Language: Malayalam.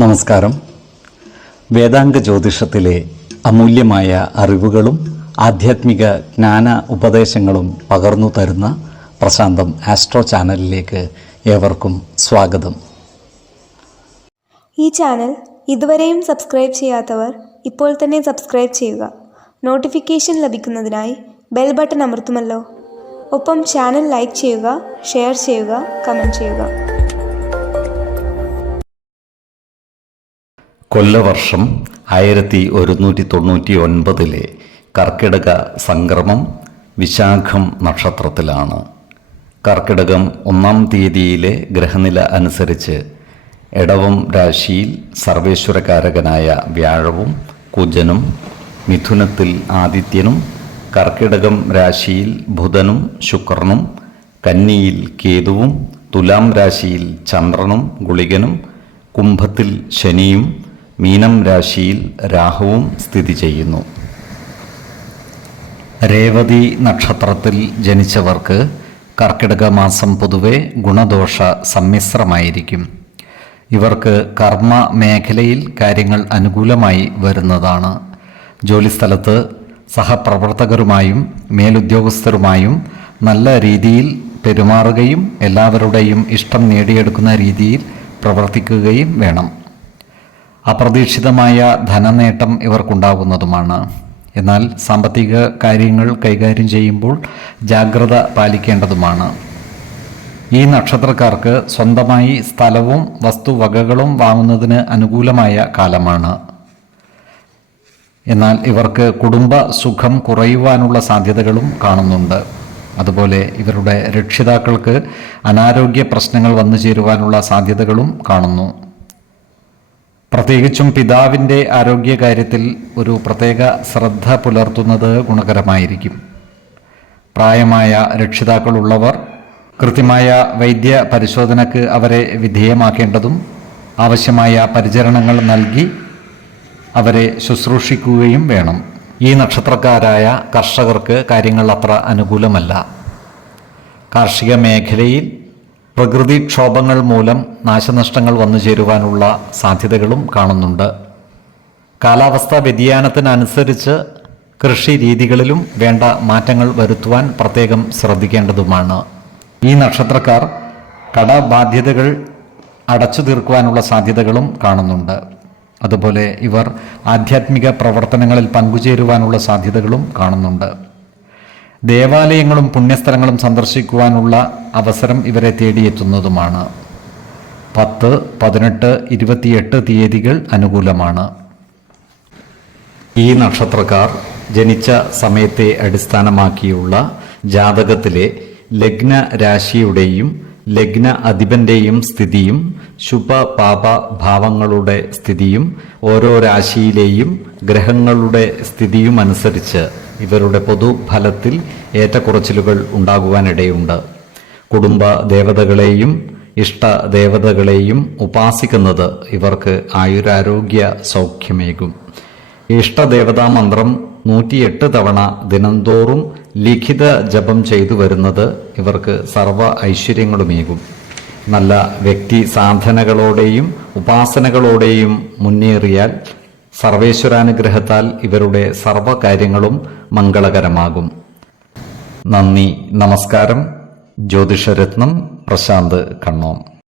നമസ്കാരം. വേദാംഗ ജ്യോതിഷത്തിലെ അമൂല്യമായ അറിവുകളും ആധ്യാത്മിക ജ്ഞാന ഉപദേശങ്ങളും പകർന്നു തരുന്ന പ്രശാന്തം ആസ്ട്രോ ചാനലിലേക്ക് ഏവർക്കും സ്വാഗതം. ഈ ചാനൽ ഇതുവരെയും സബ്സ്ക്രൈബ് ചെയ്യാത്തവർ ഇപ്പോൾ തന്നെ സബ്സ്ക്രൈബ് ചെയ്യുക. നോട്ടിഫിക്കേഷൻ ലഭിക്കുന്നതിനായി ബെൽ ബട്ടൺ അമർത്തുമല്ലോ. ഒപ്പം ചാനൽ ലൈക്ക് ചെയ്യുക, ഷെയർ ചെയ്യുക, കമൻറ്റ് ചെയ്യുക. കൊല്ലവർഷം 1199 കർക്കിടക സംക്രമം വിശാഖം നക്ഷത്രത്തിലാണ്. കർക്കിടകം 1-ാം തീയതിയിലെ ഗ്രഹനില അനുസരിച്ച് എടവം രാശിയിൽ സർവേശ്വരകാരകനായ വ്യാഴവും കുജനും, മിഥുനത്തിൽ ആദിത്യനും, കർക്കിടകം രാശിയിൽ ബുധനും ശുക്രനും, കന്നിയിൽ കേതുവും, തുലാം രാശിയിൽ ചന്ദ്രനും ഗുളികനും, കുംഭത്തിൽ ശനിയും, മീനം രാശിയിൽ രാഹുവും സ്ഥിതി ചെയ്യുന്നു. രേവതി നക്ഷത്രത്തിൽ ജനിച്ചവർക്ക് കർക്കിടക മാസം പൊതുവെ ഗുണദോഷ സമ്മിശ്രമായിരിക്കും. ഇവർക്ക് കർമ്മ മേഖലയിൽ കാര്യങ്ങൾ അനുകൂലമായി വരുന്നതാണ്. ജോലിസ്ഥലത്ത് സഹപ്രവർത്തകരുമായും മേലുദ്യോഗസ്ഥരുമായും നല്ല രീതിയിൽ പെരുമാറുകയും എല്ലാവരുടെയും ഇഷ്ടം നേടിയെടുക്കുന്ന രീതിയിൽ പ്രവർത്തിക്കുകയും വേണം. അപ്രതീക്ഷിതമായ ധനനേട്ടം ഇവർക്കുണ്ടാകുന്നതുമാണ്. എന്നാൽ സാമ്പത്തിക കാര്യങ്ങൾ കൈകാര്യം ചെയ്യുമ്പോൾ ജാഗ്രത പാലിക്കേണ്ടതുമാണ്. ഈ നക്ഷത്രക്കാർക്ക് സ്വന്തമായി സ്ഥലവും വസ്തുവകകളും വാങ്ങുന്നതിന് അനുകൂലമായ കാലമാണ്. എന്നാൽ ഇവർക്ക് കുടുംബ സുഖം കുറയുവാനുള്ള സാധ്യതകളും കാണുന്നുണ്ട്. അതുപോലെ ഇവരുടെ രക്ഷിതാക്കൾക്ക് അനാരോഗ്യ പ്രശ്നങ്ങൾ വന്നു ചേരുവാനുള്ള സാധ്യതകളും കാണുന്നു. പ്രത്യേകിച്ചും പിതാവിൻ്റെ ആരോഗ്യകാര്യത്തിൽ ഒരു പ്രത്യേക ശ്രദ്ധ പുലർത്തുന്നത് ഗുണകരമായിരിക്കും. പ്രായമായ രക്ഷിതാക്കളുള്ളവർ കൃത്യമായ വൈദ്യ പരിശോധനയ്ക്ക് അവരെ വിധേയമാക്കേണ്ടതും ആവശ്യമായ പരിചരണങ്ങൾ നൽകി അവരെ ശുശ്രൂഷിക്കുകയും വേണം. ഈ നക്ഷത്രക്കാരായ കർഷകർക്ക് കാര്യങ്ങൾ അത്ര അനുകൂലമല്ല. കാർഷിക മേഖലയിൽ പ്രകൃതിക്ഷോഭങ്ങൾ മൂലം നാശനഷ്ടങ്ങൾ വന്നു ചേരുവാനുള്ള സാധ്യതകളും കാണുന്നുണ്ട്. കാലാവസ്ഥാ വ്യതിയാനത്തിനനുസരിച്ച് കൃഷി രീതികളിലും വേണ്ട മാറ്റങ്ങൾ വരുത്തുവാൻ പ്രത്യേകം ശ്രദ്ധിക്കേണ്ടതുമാണ്. ഈ നക്ഷത്രക്കാർ കടബാധ്യതകൾ അടച്ചു തീർക്കുവാനുള്ള സാധ്യതകളും കാണുന്നുണ്ട്. അതുപോലെ ഇവർ ആധ്യാത്മിക പ്രവർത്തനങ്ങളിൽ പങ്കുചേരുവാനുള്ള സാധ്യതകളും കാണുന്നുണ്ട്. ദേവാലയങ്ങളും പുണ്യസ്ഥലങ്ങളും സന്ദർശിക്കുവാനുള്ള അവസരം ഇവരെ തേടിയെത്തുന്നതുമാണ്. 10, 18, 28 തീയതികൾ അനുകൂലമാണ്. ഈ നക്ഷത്രക്കാർ ജനിച്ച സമയത്തെ അടിസ്ഥാനമാക്കിയുള്ള ജാതകത്തിലെ ലഗ്ന രാശിയുടെയും ലഗ്ന അധിപന്റെയും സ്ഥിതിയും ശുഭപാപ ഭാവങ്ങളുടെ സ്ഥിതിയും ഓരോ രാശിയിലെയും ഗ്രഹങ്ങളുടെ സ്ഥിതിയും അനുസരിച്ച് ഇവരുടെ പൊതുഫലത്തിൽ ഏറ്റക്കുറച്ചിലുകൾ ഉണ്ടാകുവാനിടയുണ്ട്. കുടുംബ ദേവതകളെയും ഇഷ്ട ദേവതകളെയും ഉപാസിക്കുന്നത് ഇവർക്ക് ആയുരാരോഗ്യ സൗഖ്യമേകും. ഇഷ്ടദേവതാ മന്ത്രം 108 തവണ ദിനംതോറും ലിഖിത ജപം ചെയ്തു വരുന്നത് ഇവർക്ക് സർവ ഐശ്വര്യങ്ങളുമേകും. നല്ല വ്യക്തി സാധനകളോടെയും ഉപാസനകളോടെയും മുന്നേറിയാൽ സർവേശ്വരാനുഗ്രഹത്താൽ ഇവരുടെ സർവകാര്യങ്ങളും മംഗളകരമാകും. നന്ദി, നമസ്കാരം. ജ്യോതിഷരത്നം പ്രശാന്ത് കണ്ണോം.